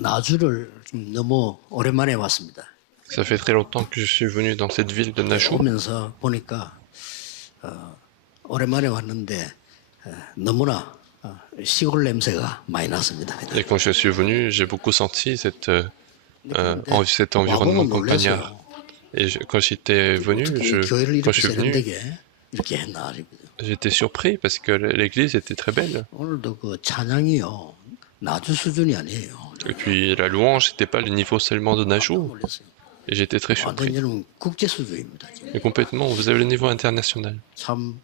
나주를 너무 오랜만에 왔습니다. Ça fait très longtemps que je suis venu dans cette ville de Nashua. 오면서 보니까 오랜만에 왔는데 너무나 시골 냄새가 많이 났습니다. Et quand je suis venu, j'ai beaucoup senti cet environnement campagnard. Et quand j'étais venu, 교회를 quand 이렇게 je suis venu, 세련되게 이렇게 했나 싶어요. j'étais surpris parce que l'église était très belle. 오늘도 그 찬양이요 나주 수준이 아니에요. Et puis la louange, c'était pas le niveau seulement de Nashua. 놀랐어요. Et j'étais très surpris. 완전히 국제 수준입니다. 지금. Et complètement, vous avez le niveau international. 참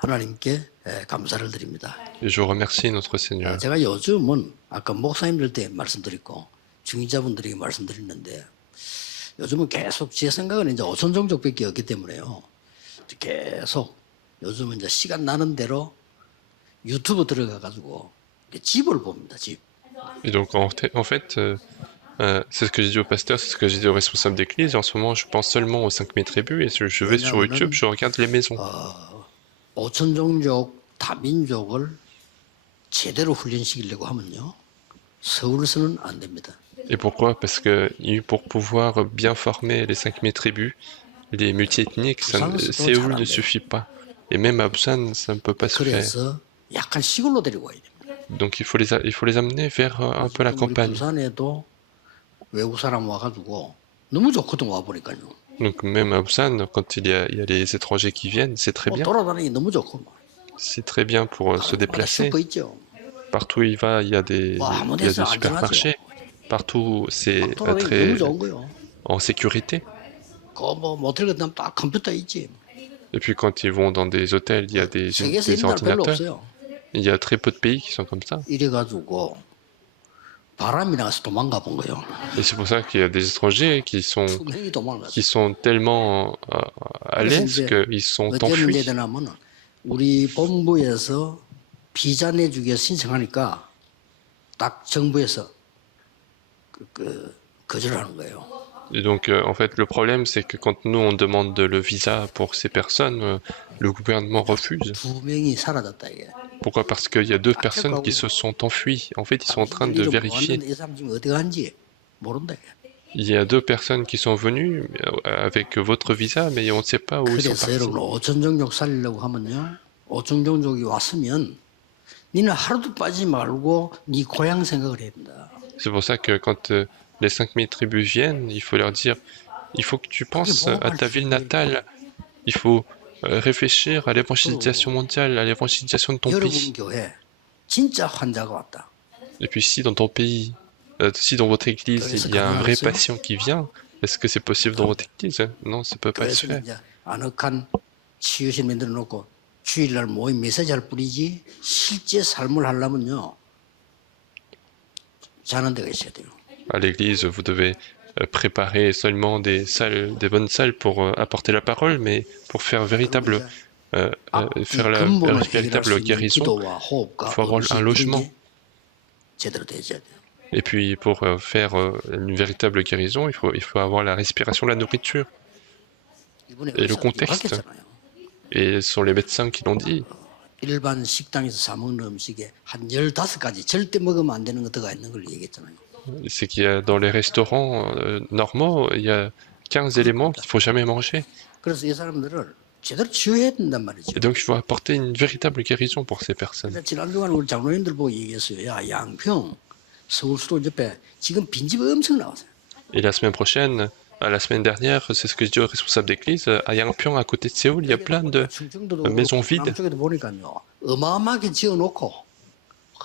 하나님께 감사를 드립니다. Et je remercie notre Seigneur. 제가 요즘은 아까 목사님들 때 말씀드렸고 중위자분들에게 말씀드렸는데 요즘은 계속 제 생각은 이제 오천 종족밖에 없기 때문에요. 계속 요즘은 이제 시간 나는 대로 유튜브 들어가 가지고 집을 봅니다. 집. Et donc en fait, c'est ce que j'ai dit au pasteur, c'est ce que j'ai dit au responsable d'église. En ce moment, je pense seulement aux 5000 tribus et je vais sur YouTube, je regarde les maisons. 오천 종족 다민족을 제대로 훈련시키려고 하면요. 서울에서는 안 됩니다. Et pourquoi? Parce que pour pouvoir bien former les 5000 tribus, les multiethniques, Séoul ne suffit pas. Et même à Busan, ça ne peut pas se faire. 그래서 약간 시골로 데리고 와야 됩니다. Donc il faut les amener vers un peu la campagne. 부산에도 외국 사람 와가지고 너무 좋거든 와 보니까요. Donc même à Busan, quand il y a les étrangers qui viennent, c'est très bien. 돌아다니기 너무 좋고. C'est très bien pour se déplacer. 슈퍼 있죠. Partout où il va, il y a des supermarchés. Partout, c'est très en sécurité. 그뭐 모텔 같은 딱 컴퓨터 있지. Et puis quand ils vont dans des hôtels, il y a des ordinateurs. Il y a très peu de pays qui sont comme ça. 이래가지고 바람이 나서 도망가 본 거예요. Et c'est pour ça qu'il y a des étrangers qui sont tellement à l'aise qu'ils sont enfuis. 우리 본부에서 비자 내주기 신청하니까 딱 정부에서 거절하는 거예요. Et donc, en fait, le problème, c'est que quand nous, on demande le visa pour ces personnes, le gouvernement refuse. 두 명이 사라졌다 이게. Pourquoi? Parce qu'il y a 2 personnes qui se sont enfuies. En fait, ils sont en train de vérifier. Il y a 2 personnes qui sont venues avec votre visa, mais on ne sait pas où ils sont partis. 여러분, 오천종족 살리려고 하면요. 오천종족이 왔으면 니는 하루도 빠지지 말고 네 고향 생각을 해야 된다. C'est pour ça que quand les 5000 tribus viennent, il faut leur dire, il faut que tu penses à ta ville natale. Il faut réfléchir à l'évangélisation mondiale, à l'évangélisation de ton pays. Et puis si dans ton pays, si dans votre église, il y a un vrai patient qui vient, est-ce que c'est possible dans votre église? Non, ça ne peut pas se faire. 주일날 모임 메시지할 뿐이지 실제 삶을 하려면요 자는 데가 있어야 돼요. À l'église, vous devez préparer seulement des bonnes salles pour apporter la parole, mais pour faire véritable guérison, il faut avoir un logement. Et puis pour faire une véritable guérison, il faut avoir la respiration, la nourriture et le contexte. Et ce sont les médecins qui l'ont dit. 일반 식당에서 사 먹는 음식에 한 15가지 절대 먹으면 안 되는 거 들어가 있는 걸 얘기했잖아요. C'est qu'il y a dans les restaurants normaux, il y a 15 éléments qu'il ne faut jamais manger. 그래서 이 사람들을 제대로 치유해야 된단 말이죠. Et donc il faut apporter une véritable guérison pour ces personnes. 지난 주간 우리 장로님들 보고 얘기했어요. 야, 양평 서울 수도 옆에 지금 빈집 엄청 나왔어요. Et la semaine prochaine, la semaine dernière, c'est ce que je dis aux responsables d'église, à Yangpyeong, à côté de Séoul, il y a plein de maisons vides. 남쪽에도 보니까요. 어마어마하게 지어놓고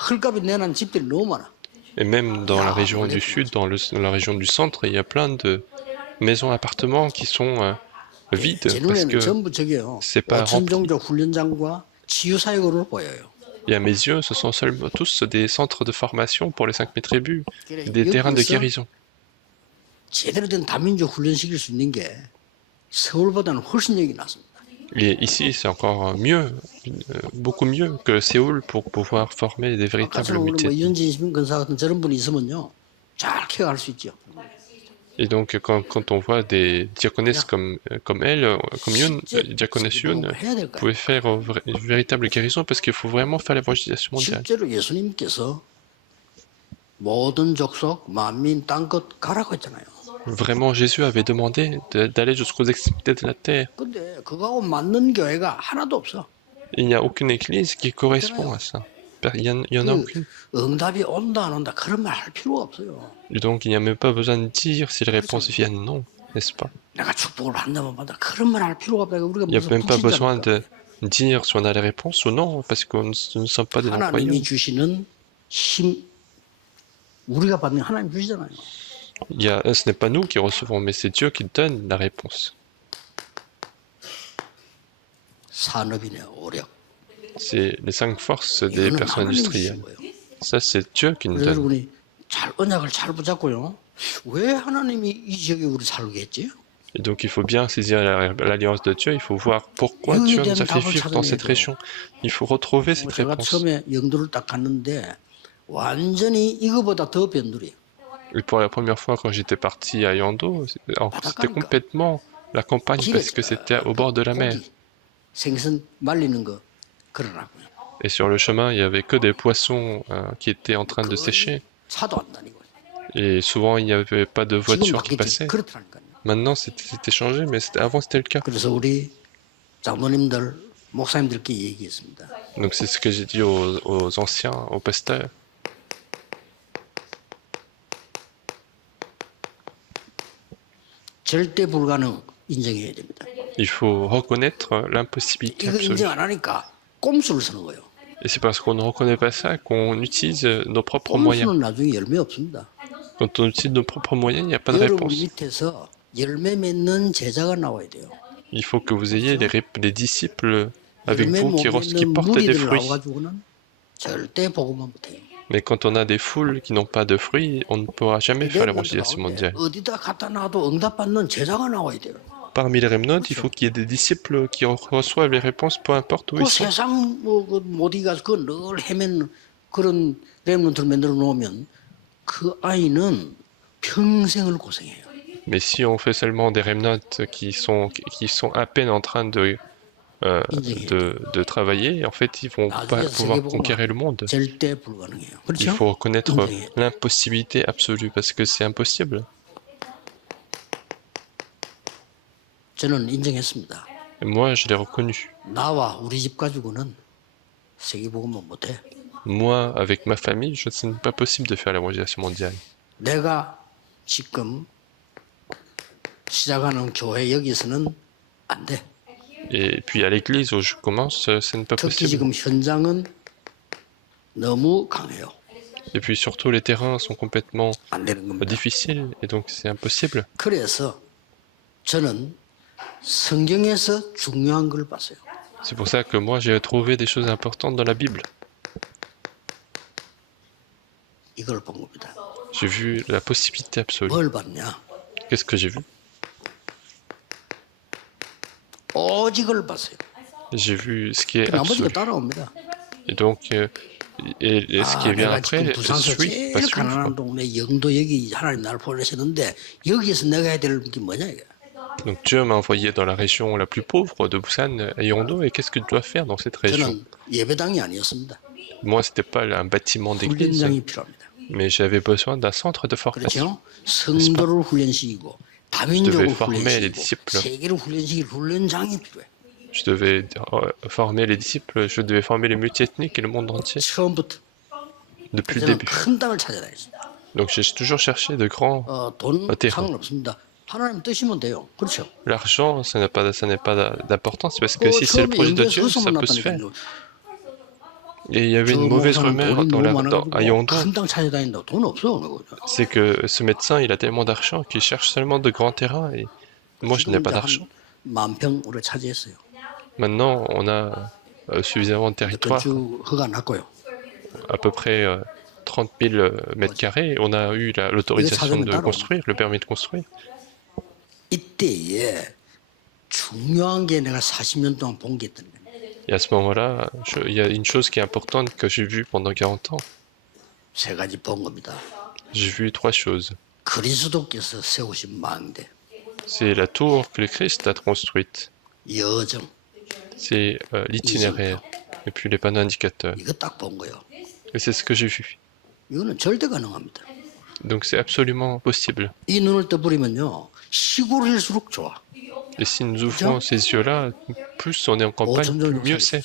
헐값이 내는 집들이 너무 많아. Et même dans la région du sud, dans la région du centre, il y a plein de maisons, appartements qui sont vides parce que c'est pas rempli. Et à mes yeux, ce sont seulement tous des centres de formation pour les 5000 tribus, des terrains de guérison. 제대로 된 다민족 훈련시킬 수 있는 게 서울보다는 훨씬 여기 낫습니다. Et ici, c'est encore mieux, beaucoup mieux que Séoul pour pouvoir former des véritables métiers. Et donc, quand on voit des diaconesses comme elle, comme Yoon, diaconesse Yoon, vous pouvez faire une véritable guérison parce qu'il faut vraiment faire l'évangélisation mondiale. 모든 족속, 만민, 땅끝 가라고 했잖아요. Vraiment, Jésus avait demandé d'aller jusqu'aux extrémités de la terre. 근데 그거하고 맞는 교회가 하나도 없어. Il n'y a aucune église qui correspond à ça. Il y en a 그 aucune. 응답이 온다 안 온다 그런 말 할 필요가 없어요. Et donc, il n'y a même pas besoin de dire si les réponses viennent non, n'est-ce pas? 내가 축복을 받는다면 받아 그런 말 할 필요가 없다. 우리가 Il n'y a 무슨 même pas besoin 불신자입니까? de dire si on a les réponses ou non, parce que nous ne sommes pas des non-croyants. 하나님이 주시는 힘 우리가 받는 하나님 주시잖아요. Ce n'est pas nous qui recevons, mais c'est Dieu qui donne la réponse. 산업인의 오력. C'est les 5 forces des 이거는 personnes 하나님이 주신 industrielles. 거예요. Ça, c'est Dieu qui nous 그래서 donne. 여러분이 잘 언약을 잘 붙잡고요. 왜 하나님이 이 지역에 우리 살게 했지? Et donc, il faut bien saisir l'alliance de Dieu. Il faut voir pourquoi Dieu nous a fait vivre dans cette région. Il faut retrouver cette 제가 réponse. 처음에 영도를 딱 갔는데 완전히 이거보다 더 변두리. Et pour la première fois, quand j'étais parti à Yando, c'était complètement la campagne parce que c'était au bord de la mer. 고기, 생선 말리는 거 그러라고요. Et sur le chemin, il n'y avait que des poissons qui étaient en train de sécher. 차도 안 다니고. Et souvent, il n'y avait pas de 지금 voitures qui 바뀌었지. passaient. 그렇다니까요. Maintenant, c'était changé, mais avant, c'était le cas. 그래서 우리 장로님들, 목사님들께 얘기했습니다. Donc, c'est ce que j'ai dit aux anciens, aux pasteurs. 절대 불가능 인정해야 됩니다. Il faut reconnaître l'impossibilité 이거 absolue. 인정 안 하니까 꼼수를 쓰는 거예요. Et c'est parce qu'on ne reconnaît pas ça qu'on utilise nos propres moyens. 꼼수는 나중에 열매 없습니다. Quand on utilise nos propres moyens, il n'y a pas de 여러분 réponse. 밑에서 열매 맺는 제자가 나와야 돼요. Il faut que vous ayez les disciples avec 열매 vous 못 qui 맺는 portent des 무리들 fruits. 나와가지고는 절대 복음만 못해요. Mais quand on a des foules qui n'ont pas de fruits, on ne pourra jamais faire 내 l'évangélisation mondiale. 어디다 갖다 놔도 응답받는 제자가 나와야 돼요. Parmi les remnants, il faut qu'il y ait des disciples qui reçoivent les réponses peu importe où 그 ils sont. 세상 못 이가서 그늘 헤맨 그런 렘넌트를 만들어 놓으면 그 아이는 평생을 고생해요. Mais si on fait seulement des remnants qui sont à peine en train de travailler, en fait, ils vont pas pouvoir conquérir le monde. 절대 불가능해요. Il 그렇죠? faut reconnaître l'impossibilité absolue parce que c'est impossible. 저는 인정했습니다. Et moi, je l'ai reconnu. 나와 우리 집 가지고는 세계복음만 못해. Moi, avec ma famille, ce n'est pas possible de faire l'évangélisation mondiale. 내가 지금 시작하는 교회 여기서는 안 돼. Et puis à l'église où je commence, ce n'est pas 특히 possible. 지금 현장은 너무 강해요. Et puis surtout, les terrains sont complètement 안 되는 겁니다. difficiles et donc c'est impossible. 그래서 저는 성경에서 중요한 걸 봤어요. C'est pour ça que moi, j'ai trouvé des choses importantes dans la Bible. 이걸 본 겁니다. J'ai vu la possibilité absolue. 뭘 봤냐? Qu'est-ce que j'ai vu? 오직을 봤어요. J'ai vu ce qui est 나머지가 absolu. 따라옵니다. Et donc, et ce qui vient 내가 après 지금 부산서 suit, 제일 va suivre. 가난한 동네 영도 여기 하나님 나를 보내셨는데 여기에서 내가 해야 될 게 뭐냐 이게. Donc Dieu m'a envoyé dans la région la plus pauvre de Busan, à Yeongdo, et qu'est-ce que je dois faire dans cette région? 저는 예배당이 아니었습니다. Moi, c'était pas un bâtiment d'église, 훈련장이 필요합니다. mais j'avais besoin d'un centre de formation. 그렇죠? 성도를 훈련시키고 다민족을 former les 훈련시키고 disciples. 세계를 훈련시킬 훈련장이 필요해. Je devais former les disciples, je devais former les multiethniques et le monde entier, 처음부터. depuis le 저는 début. 큰 땅을 찾아다녔습니다. Donc j'ai toujours cherché de grands 돈 terrains. 상관없습니다. 하나님 뜻이면 돼요. 그렇죠? L'argent, ça n'a pas d'importance, parce que si c'est le projet de Dieu, ça peut se faire. Et il y avait une mauvaise rumeur à Yeongdo, 큰땅 찾아다닌다고 돈 없어. c'est que ce médecin, il a tellement d'argent qu'il cherche seulement de grands terrains, et moi, je n'ai pas d'argent. 만평으로 차지했어요. Maintenant, on a suffisamment de territoire, 건축 허가 났고요. à peu près 30 000 mètres carrés. On a eu l'autorisation de construire, le permis de construire. 이때에 중요한 게 내가 40년 동안 본 게 있던 거예요. Et à ce moment-là, il y a une chose qui est importante que j'ai vue pendant 40 ans. 세 가지 본 겁니다. J'ai vu 3 choses. 그리스도께서 세우신 망대, C'est la tour que le Christ a construite. 여정, C'est l'itinéraire. Et puis les panneaux indicateurs. 이거 딱 본 거예요. Et c'est ce que j'ai vu. 이거는 절대 가능합니다. Donc c'est absolument possible. 이 눈을 떠버리면요, 시골일수록 좋아. Et si nous ouvrons ces yeux-là, plus on est en campagne, plus mieux c'est.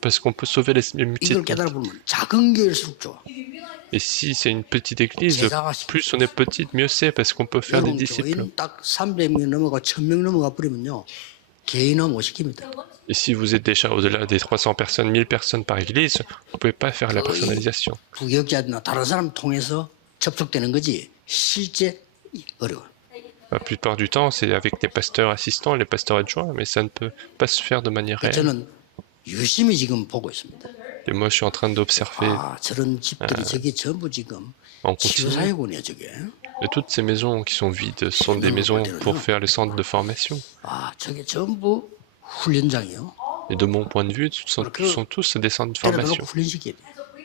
Parce qu'on peut sauver les 이걸 petites. 깨달아 보면 작은 교회일수록 좋아. Et si c'est une petite église, plus on est petite, mieux c'est, parce qu'on peut faire des 여러분 disciples. 교회는 딱 300명 넘어가 1000명 넘어가 버리면요, 개인화 못 시킵니다. Et si vous êtes déjà au-delà des 300 personnes, 1000 personnes par église, vous ne pouvez pas faire la personnalisation. 부교육자나 다른 사람 통해서 접촉되는 거지 실제 어려워. La plupart du temps, c'est avec les pasteurs assistants, les pasteurs adjoints, mais ça ne peut pas se faire de manière réelle. 저는 유심히 지금 보고 있습니다. Et moi, je suis en train d'observer 아, 저런 집들이 저게 전부 지금 en continu. 치유사회군이야 저게. Et toutes ces maisons qui sont vides sont des maisons pour faire le centre de formation. 아, 저게 전부 훈련장이요. Et de mon point de vue, ce sont tous des centres de formation. 때려놓고 훈련시켜야 돼.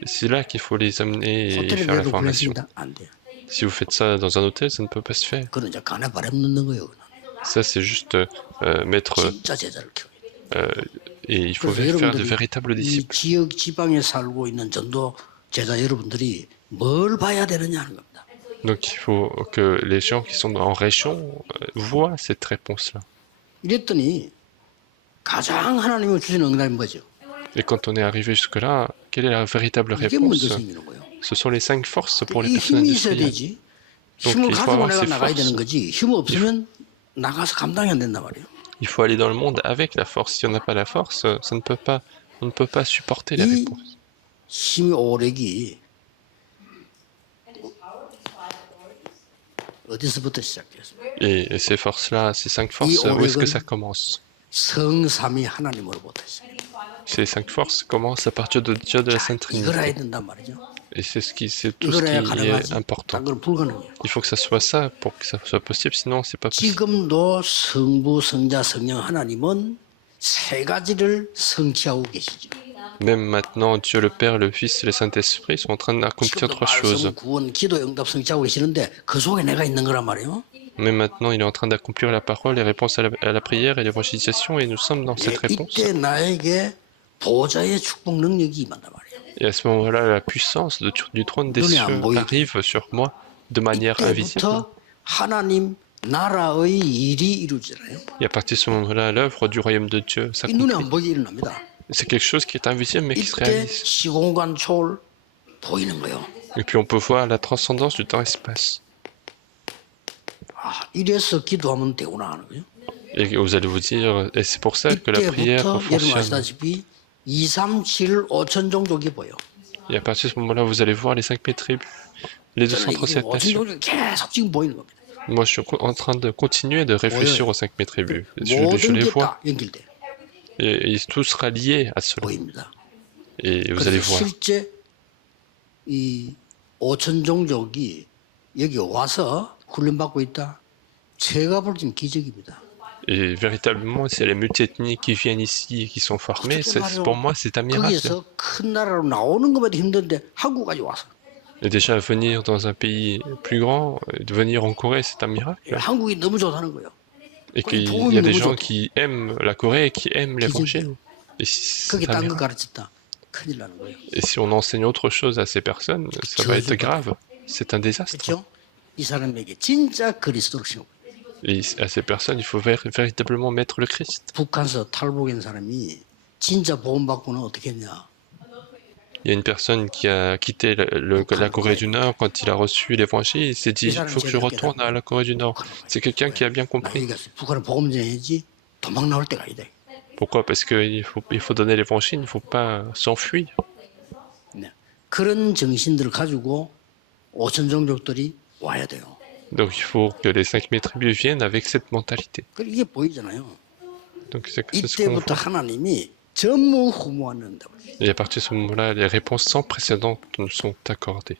Et c'est là qu'il faut les amener et 호텔에 faire la 내도 formation. 훈련시킨다 안 돼. Si vous faites ça dans un hôtel, ça ne peut pas se faire. 그건 이제 간에 바람 넣는 거예요. 그건. Ça, c'est juste mettre... 진짜 제자를 키워야 돼. et il faut 그래서 faire de 여러분들이 véritables 이 disciples. 지역 지방에 살고 있는 전도 제자 여러분들이 뭘 봐야 되느냐 하는 겁니다. Donc il faut que les gens qui sont en région voient cette réponse-là. 이랬더니 가장 하나님이 주신 응답이 뭐죠? Et quand on est arrivé jusque-là, quelle est la véritable 이게 먼저 réponse? 생기는 거예요. Ce sont les 5 forces pour les 이 personnes 힘이 있어야 industrielles. 되지. Donc, 힘을 il faut 가지고 avoir 내가 ces 나가야 되는 forces. 거지. 힘 없으면 나가서 감당이 안 된단 말이에요. Il faut aller dans le monde avec la force. Si on n'a pas la force, ça ne peut pas, on ne peut pas supporter la 이 réponse. 힘의 오력이 어디서부터 시작됐어요? Et ces forces-là, ces 5 forces, où est-ce que ça commence? 성삼위 하나님으로부터 시작해요. Ces 5 forces commencent à partir de Dieu de la Sainte 이걸 해야 Trinité. 된단 말이죠. Et c'est tout ce 이걸 해야 qui 가능하지. est important. 딴 건 불가능해요. Il faut que ça soit ça pour que ça soit possible, sinon c'est pas possible. 지금도 성부, 성자, 성령 하나님은 세 가지를 성취하고 계시죠. Même maintenant, Dieu le Père, le Fils et le Saint-Esprit sont en train d'accomplir 지금도 trois choses. 말씀, 구원, 기도, 응답 성취하고 계시는데 그 속에 내가 있는 거란 말이에요. Mais maintenant, il est en train d'accomplir la parole, les réponses à la prière et l'évangélisation, et nous sommes dans cette réponse. 이때 나에게 보좌의 축복 능력이 임한단 말이에요. Et à ce moment-là, la puissance du trône des 눈에 cieux 안 보이게. arrive sur moi de manière invisible. 이때부터 하나님 나라의 일이 이루어지잖아요. Et à partir de ce moment-là, l'œuvre du royaume de Dieu 이 눈에 s'accomplit. 안 보이게 일어납니다. C'est quelque chose qui est invisible mais qui se 이때 réalise. 시공간 초월 보이는 거예요. Et puis on peut voir la transcendance du temps-espace. 아, 이래서 기도하면 되구나 하는 거예요. Et vous allez vous dire, et c'est pour ça que la prière 이때부터 여러분 fonctionne. 아시다시피 2, 3, 7, 5천 종족이 보여. Et à partir de ce moment-là, vous allez voir les 5000 tribus, les 저는 이 237 5천 nations. 종족이 계속 지금 보이는 겁니다. Moi, je suis en train de continuer de réfléchir aux 5000 tribus. Je 모든 les 게 vois. 다 연결돼 Et tout sera lié à cela. 보입니다. Et vous allez 그래서 voir. 실제 이 5천 종족이 여기 와서 훈련받고 있다. 제가 볼 때는 기적입니다. Et véritablement, c'est les multiethnies qui viennent ici et qui sont formées. Pour moi, c'est un miracle. 거기에서 큰 나라로 나오는 것만 힘든데 한국까지 와서 Et déjà, venir dans un pays plus grand, de venir en Corée, c'est un miracle. 한국이 너무 좋다는 거예요. Et qu'il y a des gens qui aiment la Corée et qui aiment l'évangile. Et si, 거기 c'est un 딴 거 miracle. 가르쳤다. 큰일 나는 거예요. Et si on enseigne autre chose à ces personnes, ça va être grave. C'est un désastre. 그렇죠? 이 사람에게 진짜 그리스도를 심고 Et à ces personnes, il faut véritablement mettre le Christ. 북한서 탈북한 사람이 진짜 보험받고는 어떻게 했냐? Il y a une personne qui a quitté la Corée du Nord quand il a reçu l'évangile. Il s'est dit, il faut que je retourne à la Corée du Nord. C'est quelqu'un qui a bien 나 compris. 여기 갔어. 북한은 보험 전해야지 도망 나올 때가 아니다. Pourquoi? Parce qu'il faut donner l'évangile, il ne faut pas s'enfuir. 네. 그런 정신들을 가지고 5천 종족들이 와야 돼요. Donc il faut que les 5000 tribus viennent avec cette mentalité. 그리고 이게 보이잖아요. Donc c'est ce qu'on 이때부터 voit. 하나님이 전무후무한다. Et à partir de ce moment-là, les réponses sans précédent nous sont accordées.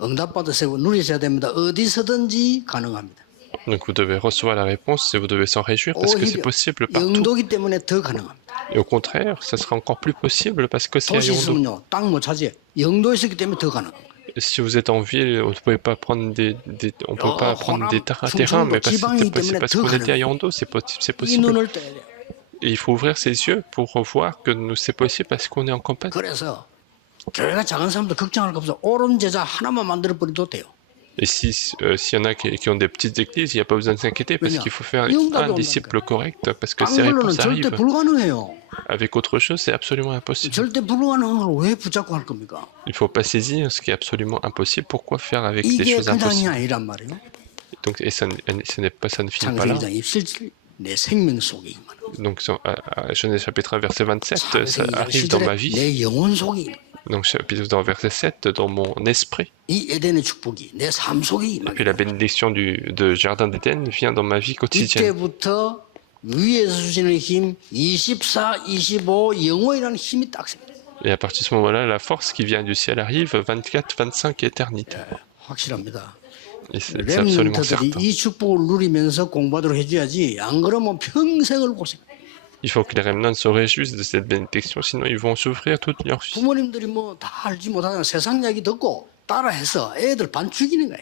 응답받으세요. 누리셔야 됩니다. 어디서든지 가능합니다. Donc vous devez recevoir la réponse et vous devez s'en réjouir parce que c'est 오히려 possible partout. 영도기 때문에 더 가능합니다. Et au contraire, ça sera encore plus possible parce que c'est à 도시 Yondo. 있으면요 땅 못 차지. 영도에 있기 때문에 더 가능합니다. Si vous êtes en ville, on ne peut pas prendre on peut pas prendre des terrains, mais c'est parce qu'on était à Yondo, c'est 이 possible. 눈을 떠야 돼요. Et il faut ouvrir ses yeux pour voir que c'est possible parce qu'on est en campagne. 그래서 교회가 작은 사람들 걱정할 거 없어. 옳은 제자 하나만 만들어 버려도 돼요. Et si s'il y en a qui ont des petites églises, il n'y a pas besoin de s'inquiéter parce qu'il faut faire un disciple correct parce que ces 딴 걸로는 réponses 절대 arrivent. 불가능해요. Avec autre chose, c'est absolument impossible. 절대 불가능한 걸 왜 붙잡고 할 겁니까? Il ne faut pas saisir ce qui est absolument impossible. Pourquoi faire avec des 이게 choses 그냥이 impossibles? 아니란 말이에요. Donc, et ça n'est pas, ça ne finit pas là. 창세기 2장 실제 내 생명 속에 임하는 Donc, à Genèse chapitre 1, verset 27, ça 창세기 2장 arrive dans ma 실제 vie. 내 영혼 속에 임하는 Donc, chapitre dans verset 7, dans mon esprit. 이 에덴의 축복이 내 삶 속에 Et puis la 임하는 bénédiction de Jardin d'Éden vient dans ma vie quotidienne. 이때부터 위에서 주시는 힘 24, 25 영원이라는 힘이 딱 생겨요. Et à partir de ce moment-là, la force qui vient du ciel arrive, 24, 25 éternité. 확실합니다. Et c'est absolument 렘넌트들이 certain. 이 축복을 누리면서 공부하도록 해줘야지 안 그러면 평생을 고생. Il faut que les remnants se réjouissent de cette bénédiction, sinon ils vont souffrir toute leur vie. 부모님들이 뭐 다 알지 못하잖아. 세상 이야기 듣고 따라해서 애들 반 죽이는 거야.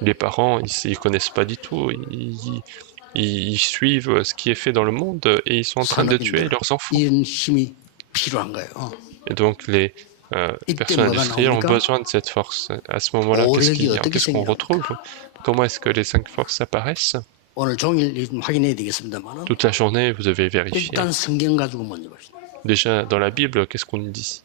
Les parents, ils connaissent pas du tout. Ils suivent ce qui est fait dans le monde et ils sont en train de tuer leurs enfants. 이런 힘이 필요한 거예요. Et donc les personnes industrielles ont besoin de cette force. À ce moment-là, qu'est-ce qu'on retrouve? Comment est-ce que les 5 forces apparaissent? 오늘 종일 좀 확인해야 되겠습니다만 Toute la journée, vous avez vérifié. 일단 성경 가지고 먼저 봅시다. Déjà, dans la Bible, qu'est-ce qu'on nous dit?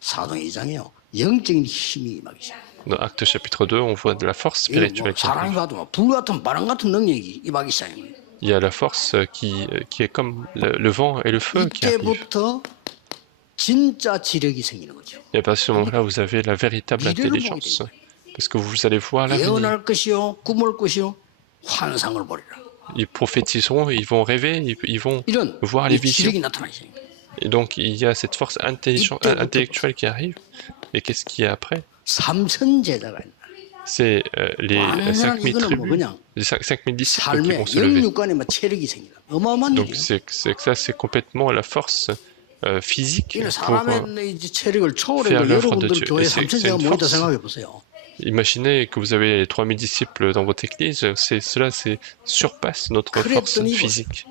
사도 2장이요. 영적인 힘이 임하기 시작해요. Dans Actes chapitre 2, on voit de la force 이거 뭐 spirituelle qui 사람이 arrive. 봐도 막 불 같은 바람 같은 능력이 임하기 시작해요. Il y a la force qui est comme le vent et le feu qui arrivent. 이때부터 진짜 지력이 생기는 거죠. Et à partir de ce moment-là, vous avez la véritable intelligence. Parce que vous allez voir l'avenir. 예언할 것이요, 꿈을 것이요, 환상을 보리라. Ils prophétiseront, ils vont rêver, ils vont 이런 voir les 이 지력이 visions. 나타나기 시작해요. Et donc, il y a cette force intellectuelle qui arrive. Et qu'est-ce qu'il y a après? 3천 제자가 있는 C'est les 완전한 5000 이거는 뭐 tribus, 그냥 les 5000 disciples qui 삶의 vont se lever. 영육간에 막 체력이 생기다. 어마어마한 Donc, 일이에요. c'est que ça, c'est complètement la force physique 이거 pour 사람의 이 체력을 초월해서 faire l'œuvre de 여러분들 Dieu. 교회 Et c'est 3천 제가 une 모였다 force. 생각해 보세요. Imaginez que vous avez les 3000 disciples dans votre église, cela surpasse notre force physique.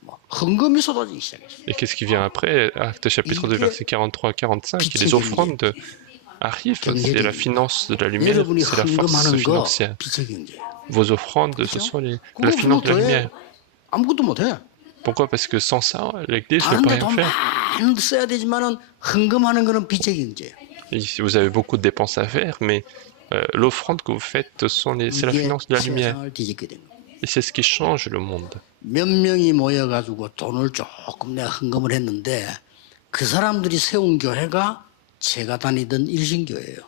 뭐 헌금이 쏟아지기 시작했어요. Et qu'est-ce qui vient après? Acte chapitre 2, versets 43 à 45, les offrandes arrivent, c'est la finance de la lumière, 여러분이 c'est la force 헌금하는 거 financière. 빛의 경제예요. Vos offrandes, ce sont la finance de la lumière. 아무것도 못해. Pourquoi? Parce que sans ça, l'église ne peut 다른데 rien 돈 faire. 많이 써야 되지만은 헌금하는 거는 빛의 경제예요. Et vous avez beaucoup de dépenses à faire, mais l'offrande que vous faites, c'est la 이게 finance de la lumière. 세상을 뒤집게 된 거예요. Et c'est ce qui change le monde. 몇 명이 모여가지고 돈을 조금 내가 헌금을 했는데 그 사람들이 세운 교회가 제가 다니던 일신교회예요.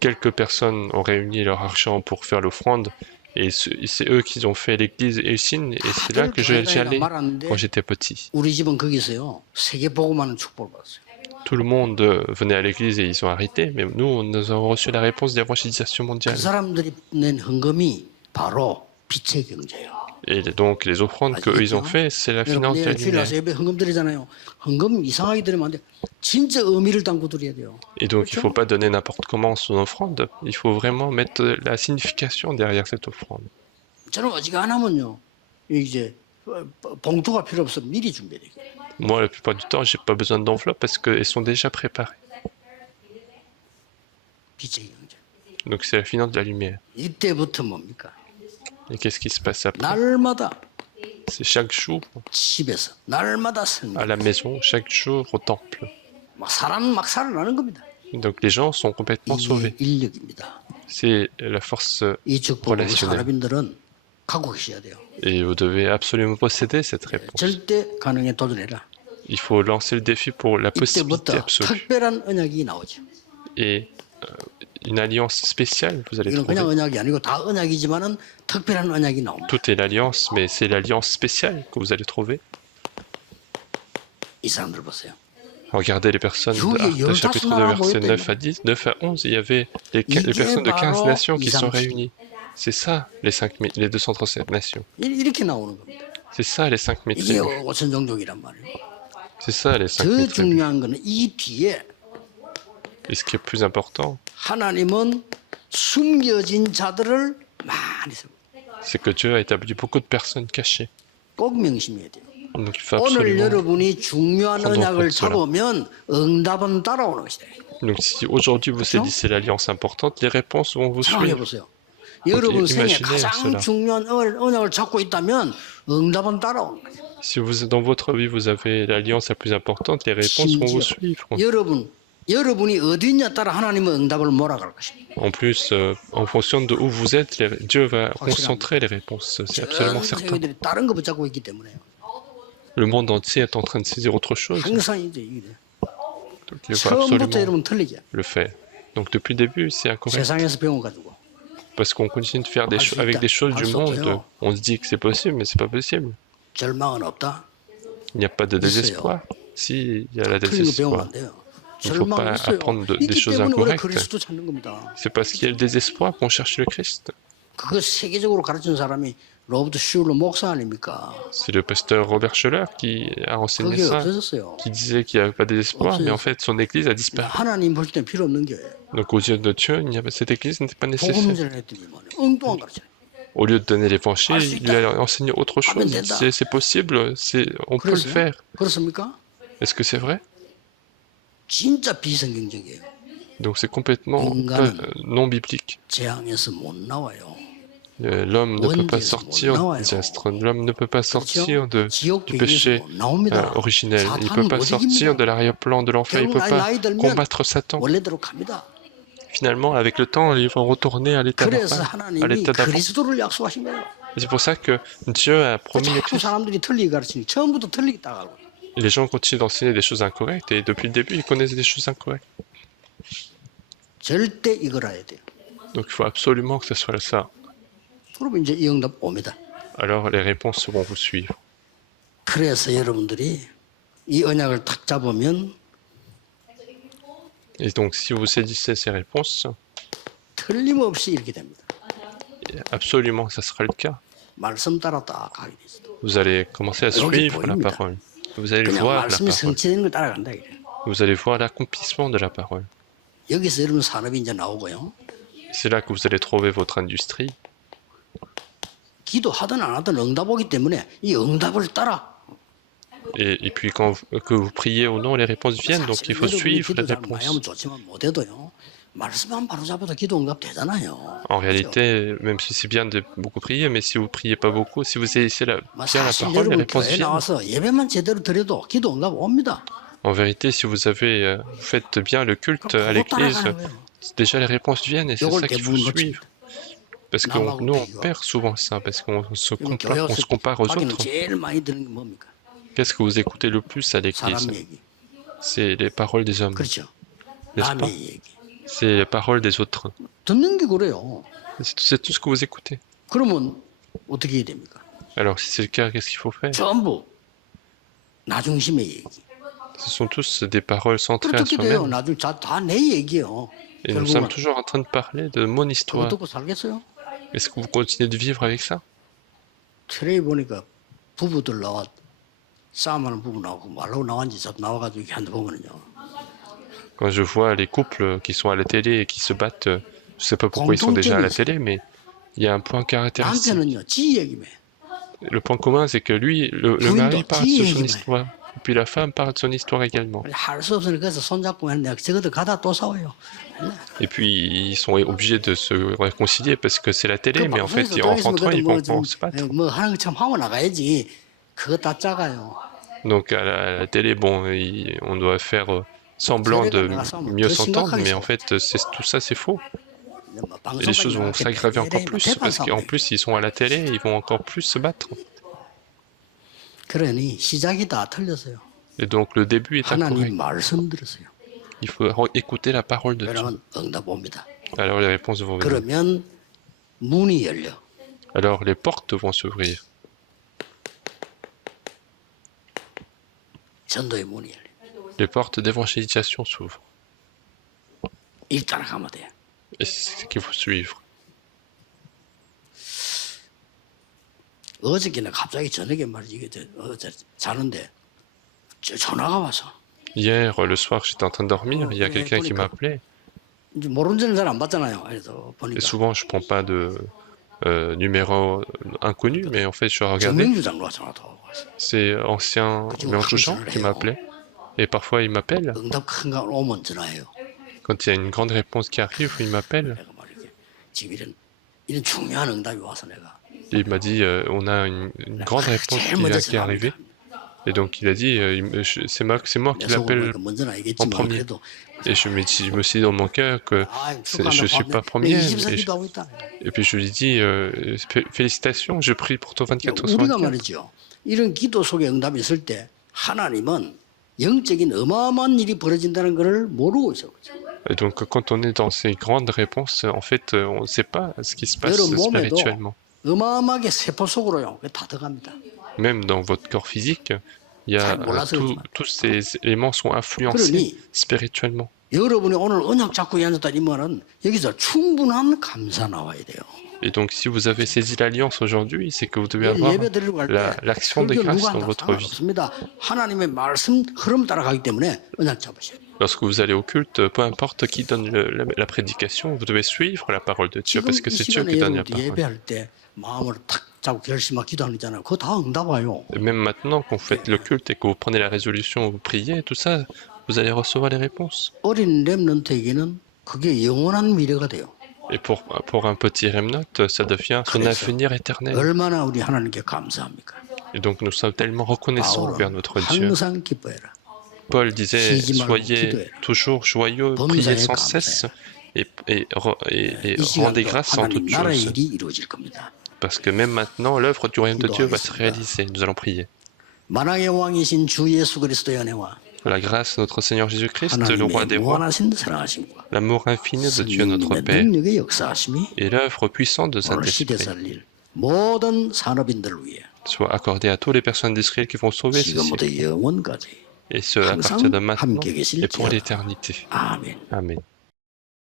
Quelques personnes ont réuni leur argent pour faire l'offrande, et c'est eux qui ont fait l'église Elsin, et c'est là que j'y allais quand j'étais petit. 우리 집은 거기서요 세계 복음하는 축복을 받았어요. Tout le monde venait à l'église et ils ont arrêté, mais nous avons reçu la réponse d'évangélisation 그 mondiale. 사람들이 낸 헌금이 바로 빛의 경제예요. Et donc les offrandes qu'eux ils ont fait, c'est la finance de la 여러분 주일 lumière. 와서 예배 헌금 드리잖아요. 헌금 이상하게 드리면 안 돼. 진짜 의미를 담고 드려야 돼요. Et donc il ne faut pas donner n'importe comment son offrande, il faut vraiment mettre la signification derrière cette offrande. 저는 어지간하면요 이제 봉투가 필요 없어 미리 준비해 돼요. Moi, la plupart du temps, j'ai pas besoin d'enveloppe parce qu'elles sont déjà préparées. 빛의 경제. Donc c'est la finance de la lumière. 이때부터 뭡니까? Et qu'est-ce qui se passe après? 날마다 C'est chaque jour 집에서 날마다 à 성경. la maison, chaque jour au temple. 막 사람 막 살아나는 겁니다. Donc les gens sont complètement sauvés. 이게 인력입니다. C'est la force 이 축복을 relationnelle. 사람인들은 갖고 계셔야 돼요. Et vous devez absolument posséder cette réponse. 절대 가능에 도전해라. Il faut lancer le défi pour la possibilité 이때부터 absolue. 특별한 언약이 나오죠. Et une alliance spéciale, vous allez 이건 trouver. 그냥 언약이 아니고 다 언약이지만은 특별한 언약이 나옵니다. Tout est l'alliance, mais c'est l'alliance spéciale que vous allez trouver. 이 사람들 보세요. Regardez les personnes de chapitre 2, versets 9 à 10, 9 à 11, il y avait les personnes de 15 nations qui sont réunies. C'est ça, les 237 nations. 이렇게 나오는 겁니다. C'est ça, les 5000 이게 tribus. 5천 종족이란 말이에요. C'est ça, les 더 5000 tribus. 중요한 거는 이 뒤에 Et ce qui est plus important, 하나님은 숨겨진 자들을 많이 세워. c'est que Dieu a établi beaucoup de personnes cachées. 꼭 명심해야 돼요. Donc il faut 오늘 absolument 여러분이 중요한 prendre en 언약을 compte cela. 잡으면 응답은 따라오는 것이다. Donc si aujourd'hui vous saisissez l'alliance importante, les réponses vont vous 생각해 suivre. 보세요. 여러분 생에 imaginez 가장 cela. 중요한 언약을 잡고 있다면 응답은 따라오는 거죠. Si vous, dans votre vie, vous avez l'alliance la plus importante, les réponses vont vous 심지어 suivre. 여러분이 어디 있냐 따라 하나님은 응답을 몰아갈 것입니다. En plus, en fonction de où vous êtes, Dieu va concentrer les réponses. C'est absolument 전 certain. 세계들이 다른 거 붙잡고 있기 때문에 Le monde entier est en train de saisir autre chose. 항상 이제 이게 돼요. Donc il faut 처음부터 absolument 여러분 틀리게 le faire. Donc depuis le début, c'est incorrect. 세상에서 배워가지고 Parce qu'on continue de faire des Ensuite, avec des choses du ensuite, monde. On se dit que c'est possible, mais c'est pas possible. 절망은 없다. Il n'y a pas de désespoir. Si, il y a la 틀린 거 배우면 désespoir. 안 돼요. Il ne faut 절망은 pas 있어요. apprendre des 있기 choses 때문에 원래 incorrectes. 그리스도 찾는 겁니다. C'est parce qu'il y a le désespoir qu'on cherche le Christ. 그거 세계적으로 가르친 사람이 로버트 슐러 목사 아닙니까? C'est le pasteur Robert Schuller qui a enseigné 그게 ça, 없어졌어요. qui disait qu'il n'y avait pas de désespoir, mais en fait son église a disparu. 하나님 볼 때는 필요 없는 게 Donc aux yeux de Dieu, cette église n'était pas nécessaire. 복음전을 했더니만 엉뚱한 가르쳐. Au lieu de donner l'évangile, il a enseigné autre chose. C'est possible, on peut le faire. 그렇습니까? Est-ce que c'est vrai? 진짜 비성경적이에요. Donc c'est complètement non biblique. 재앙에서 못 나와요. L'homme ne peut pas sortir du désastre. L'homme ne peut pas sortir du péché originel. Il ne peut pas sortir de l'arrière-plan de l'enfer. Il ne peut pas combattre Satan. 원래대로 갑니다. Finalement, avec le temps, ils vont retourner à l'état 그래서 normal, à 하나님이 l'état d'avant. 그리스도를 약속하신 거예요. Et c'est pour ça que Dieu a promis le 자꾸 Christ. 사람들이 틀리게 가르치니 처음부터 틀리게 따가고. Et les gens continuent d'enseigner des choses incorrectes et depuis le début, ils connaissent des choses incorrectes. 절대 이걸 해야 돼요. Donc il faut absolument que ce soit ça. 그러면 이제 이 응답 옵니다. Alors les réponses vont vous suivre. 그래서 여러분들이 이 언약을 탁 잡으면 Et donc si vous saisissez ces réponses, 틀림없이 이렇게 됩니다. absolument ça sera le cas. 말씀 따라 딱 가게 돼 있어요. Vous allez commencer à suivre la parole. Vous allez 그냥 voir la 말씀이 parole. 성취되는 걸 따라간다 이래. Vous allez voir l'accomplissement de la parole. 여기서 여러분 산업이 이제 나오고요. C'est là que vous allez trouver votre industrie. 기도하든 안 하든 응답 오기 때문에 이 응답을 따라. Et puis que vous priez ou non, les réponses viennent, donc il faut suivre les 기도 잘 많이 하면 réponses. 좋지만 못해도요. 말씀만 바로 잡아도 기도 응답 되잖아요. En réalité, même si c'est bien de beaucoup prier, mais si vous priez pas beaucoup, si vous saisissez bien la 사실 parole, les 여러분 réponses 교회 viennent. 나와서 예배만 제대로 드려도 기도 응답 옵니다. En vérité, si vous avez vous faites bien le culte à 그거 l'église, 따라가는 거예요. déjà les réponses viennent et c'est 이걸 ça qu'il faut 대부분 suivre. 놓칩니다. Parce que nous, on perd souvent ça, parce qu'on se 여러분 교회 와서 compare aux 밖에는 autres. 제일 많이 듣는 게 뭡니까? Qu'est-ce que vous écoutez le plus à l'église? 사람 얘기. C'est les paroles des hommes, 그렇죠. n'est-ce pas? 남의 얘기. C'est les paroles des autres. 듣는 게 그래요. C'est tout ce que vous écoutez. 그러면 어떻게 해야 됩니까? Alors si c'est le cas, qu'est-ce qu'il faut faire? 전부 나 중심의 얘기. Ce sont tous des paroles centrées 그걸 à 듣게 돼요. soi-même. 나중 다 내 얘기예요. Et nous sommes 결국은 toujours en train de parler de mon 그거 histoire. 듣고 살겠어요? Est-ce que vous continuez de vivre avec ça? 트레이 보니까 부부들 나와 싸움하는 부부 나오고 말로 나왔는지 저 나와가지고 이렇게 한데 보면은요. Quand je vois les couples qui sont à la télé et qui se battent, je sais pas pourquoi ils sont déjà à la télé, mais il y a un point caractéristique. 남편은요, 지 얘기만 해. Le point commun, c'est que lui, le mari parle de son histoire. Et puis la femme parle de son histoire également. 할 수 없으니까 그래서 손잡고 했는데 저것도 가다 또 싸워요. Et puis ils sont obligés de se réconcilier parce que c'est la télé, 그 mais en fait, 방송에서 en 들어있으면 rentrant, ils 그래도 vont 뭐 se battre. 뭐 하는 것처럼 하고 나가야지. 그거 다 작아요. Donc à la télé, bon, on doit faire semblant de mieux s'entendre, mais en fait, tout ça, c'est faux. 뭐 Et les choses vont 방송까지 s'aggraver encore 뭐 plus, 대판 parce qu'en 싸움이에요. plus, ils sont à la télé, ils vont encore plus se battre. 그러니 시작이 다 틀렸어요. Et donc le début est 하나님 incorrect. 말씀 들었어요. Il faut écouter la parole de Dieu. 그러면 응답 옵니다. Alors les réponses vont venir. 그러면 문이 열려. Alors les portes vont s'ouvrir. 전도의 문이 열려. Les portes d'évangélisation s'ouvrent. 일 따라가면 돼. Et c'est ce qu'il faut suivre. 어저께는 갑자기 저녁에 말이지 이게 자는데 전화가 와서 Hier, le soir, j'étais en train de dormir, il y a quelqu'un qui m'a appelé. 이제 모르는 데는 잘 안 받잖아요. 그래서 Et 보니까 souvent, je prends pas de numéro inconnu, mais en fait, je regardais, 정명주 장로가 전화 더 왔어. c'est ancien Mélenchon qui m'appelait. Et parfois, il m'appelle. 응답 큰 거 오면 전화해요. Quand il y a une grande réponse qui arrive, il m'appelle. 내가 말이게 지금 이런 중요한 응답이 와서 내가 Et il m'a dit, on a une grande réponse 제일 먼저 qui est arrivée. Et donc, il a dit, c'est moi qui 내 속으로 l'appelle 보니까 먼저는 en 알겠지만 premier. 그래도 Et je me suis dit dans mon cœur que je suis pas premier. 24 기도하고 있다. Et puis je lui dis, félicitations, je prie pour toi 24 sur 우리가 24. 말이죠. 이런 기도 속에 응답이 있을 때 하나님은 영적인 어마어마한 일이 벌어진다는 것을 모르고 있어. Et donc, quand on est dans ces grandes réponses, en fait, on ne sait pas ce qui se passe 여러분 몸에도 spirituellement. 어마어마하게 세포 속으로요. 그게 다 들어갑니다. Même dans votre corps physique, il y a 잘 몰라서 그렇지만. tous ces éléments sont influencés 그러니 spirituellement. 여러분이 오늘 언약 잡고 앉았다 이 말은 여기서 충분한 감사 나와야 돼요. Et donc, si vous avez saisi l'alliance aujourd'hui, c'est que vous devez avoir 예배 드리러 갈 때 l'action des 설교 grâces 누가 dans 한다 votre vie. 상관없습니다. 하나님의 말씀 흐름 따라가기 때문에 언약 잡으셔야 돼요. Lorsque vous allez au culte, peu importe qui donne la prédication, vous devez suivre la parole de Dieu, 지금 parce 이 que c'est Dieu 시간에 qui donne la 여러분들 parole. 예배할 때 마음을 탁 잡고 결심하고 기도하잖아요. 그거 다 응답 와요. Et même maintenant, quand vous faites le culte et que vous prenez la résolution, vous priez, tout ça, vous allez recevoir les réponses. 어린 렘넌트에게는 그게 영원한 미래가 돼요. Et pour un petit remnant, ça devient son 그래서 avenir éternel. 얼마나 우리 하나님께 감사합니까? Et donc nous sommes tellement reconnaissants envers 바울은 notre Dieu. 항상 기뻐해라. Paul disait, 쉬지 말고 soyez 기도해라. toujours joyeux, 범사에 priez sans cesse et 이 rendez 시간도 grâce en 하나님 toutes 나라의 choses. 일이 이루어질 겁니다. Parce que même maintenant, l'œuvre du royaume de Dieu va se 기도하겠습니다. réaliser. Nous allons prier. 만왕의 왕이신 주 예수 그리스도의 은혜와 Que la grâce de notre Seigneur Jésus-Christ, le roi 하나님의 des rois, 무한하신 사랑하심과 l'amour infini de Dieu notre 성령님의 Père 능력의 역사하심이 et l'œuvre puissante de 오늘 시대 Saint-Esprit 살릴 모든 산업인들을 위해 soit accordée à toutes les personnes d'Israël qui vont sauver ceci. 지금부터 영원까지 Et ce, à partir de maintenant 함께 계실 et pour 지어다. l'éternité. 아멘. Amen.